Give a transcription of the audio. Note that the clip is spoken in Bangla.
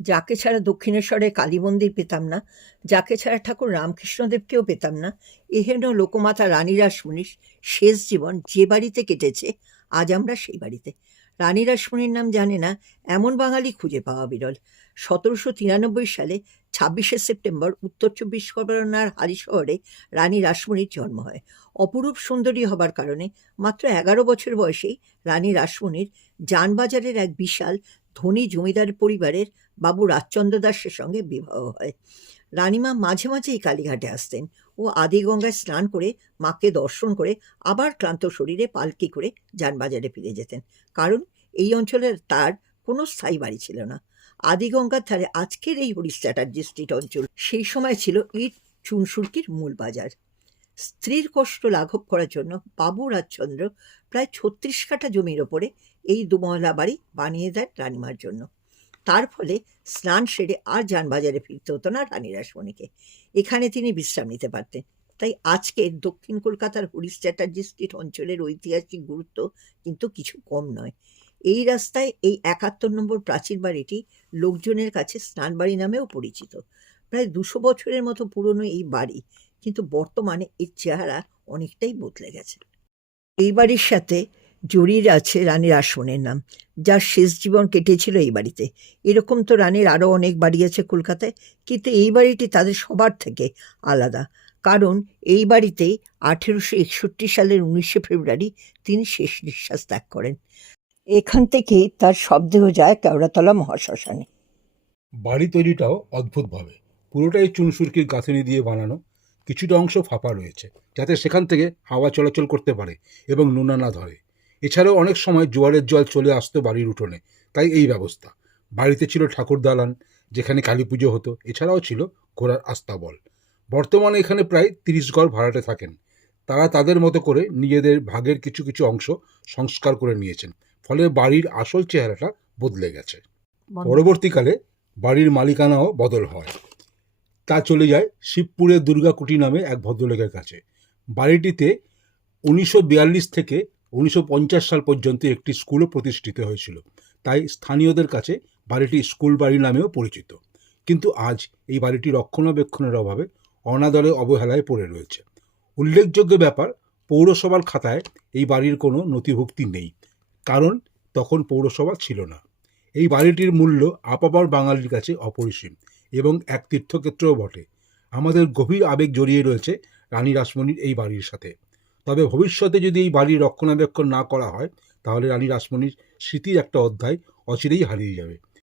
যাকে ছাড়া দক্ষিণেশ্বরে কালী মন্দির পেতাম না, যাকে ছাড়া ঠাকুর রামকৃষ্ণদেবকেও পেতাম না, এহেন লোকমাতা রানী রাসমণির শেষ জীবন যে বাড়িতে কেটেছে, আজ আমরা সেই বাড়িতে। রানী রাসমণির নাম জানে না এমন বাঙালি খুঁজে পাওয়া বিরল। 1793 সালে 26শে সেপ্টেম্বর উত্তর চব্বিশ পরগনার হালিশহরে রানী রাসমণির জন্ম হয়। অপরূপ সুন্দরী হবার কারণে মাত্র 11 বছর বয়সেই রানী রাসমণির জানবাজারের এক বিশাল ধনী জমিদার পরিবারের বাবু রাজচন্দ্র দাসের সঙ্গে বিবাহ হয়। রানীমা মাঝে মাঝেই কালীঘাটে আসতেন ও আদিগঙ্গায় স্নান করে মাকে দর্শন করে আবার ক্লান্ত শরীরে পালকি করে যানবাজারে ফিরে যেতেন, কারণ এই অঞ্চলের তার কোনো স্থায়ী বাড়ি ছিল না। আদিগঙ্গার ধারে আজকের এই হরিশ চ্যাটার্জি স্ট্রিট অঞ্চল সেই সময় ছিল ইট চুনসুরকির মূল বাজার। স্ত্রীর কষ্ট লাঘব করার জন্য বাবু রাজচন্দ্র প্রায় 36 কাঠা জমির ওপরে এই দুমহলা বাড়ি বানিয়ে দেন রানীমার জন্য। তার ফলে স্নান সেরে আর যানবাজারে ফিরতে হতো না রানী রাসমণিকে, এখানে তিনি বিশ্রাম নিতে পারতেন। তাই আজকের দক্ষিণ কলকাতার হরিশ চ্যাটার্জি স্ট্রিট অঞ্চলের ঐতিহাসিক গুরুত্ব কিন্তু কিছু কম নয়। এই রাস্তায় এই 71 নম্বর প্রাচীর বাড়িটি লোকজনের কাছে স্নানবাড়ি নামেও পরিচিত। প্রায় 200 বছরের মতো পুরনো এই বাড়ি, কিন্তু বর্তমানে এর চেহারা অনেকটাই বদলে গেছে। এই বাড়ির সাথে জড়িয়ে আছে রানী রাসমণির নাম, যার শেষ জীবন কেটেছিল এই বাড়িতে। এরকম তো রানীর আরও অনেক বাড়ি আছে কলকাতায়, কিন্তু এই বাড়িটি তাদের সবার থেকে আলাদা, কারণ এই বাড়িতেই 1861 সালের 19শে ফেব্রুয়ারি তিনি শেষ নিঃশ্বাস ত্যাগ করেন। এখান থেকেই তার শবদেহ যায় কেওড়াতলা মহাশ্মশানে। বাড়ি তৈরিটাও অদ্ভুতভাবে, পুরোটাই চুনসুরকির গাঁথনি দিয়ে বানানো। কিছুটা অংশ ফাঁপা রয়েছে যাতে সেখান থেকে হাওয়া চলাচল করতে পারে এবং নোনা না ধরে। এছাড়াও অনেক সময় জোয়ারের জল চলে আসতো বাড়ির উঠোনে, তাই এই ব্যবস্থা। বাড়িতে ছিল ঠাকুর দালান, যেখানে কালী পুজো হতো। এছাড়াও ছিল ঘোড়ার আস্তাবল। বর্তমানে এখানে প্রায় 30 ঘর ভাড়াটে থাকেন। তারা তাদের মতো করে নিজেদের ভাগের কিছু কিছু অংশ সংস্কার করে নিয়েছেন, ফলে বাড়ির আসল চেহারাটা বদলে গেছে। পরবর্তীকালে বাড়ির মালিকানাও বদল হয়। তা চলে যায় শিবপুরের দুর্গাকুটি নামে এক ভদ্রলোকের কাছে। বাড়িটিতে 1942 থেকে 1950 সাল পর্যন্ত একটি স্কুলও প্রতিষ্ঠিত হয়েছিল, তাই স্থানীয়দের কাছে বাড়িটি স্কুল বাড়ি নামেও পরিচিত। কিন্তু আজ এই বাড়িটি রক্ষণাবেক্ষণের অভাবে অনাদরে অবহেলায় পড়ে রয়েছে। উল্লেখযোগ্য ব্যাপার, পৌরসভার খাতায় এই বাড়ির কোনো নথিভুক্তি নেই, কারণ তখন পৌরসভা ছিল না। এই বাড়িটির মূল্য আপামর বাঙালির কাছে অপরিসীম এবং এক তীর্থক্ষেত্রও বটে। আমাদের গভীর আবেগ জড়িয়ে রয়েছে রানী রাসমণির এই বাড়ির সাথে। তবে ভবিষ্যতে যদি এই বাড়ির রক্ষণাবেক্ষণ না করা হয়, তাহলে রানী রাসমণির স্মৃতির একটা অধ্যায় অচিরেই হারিয়ে যাবে।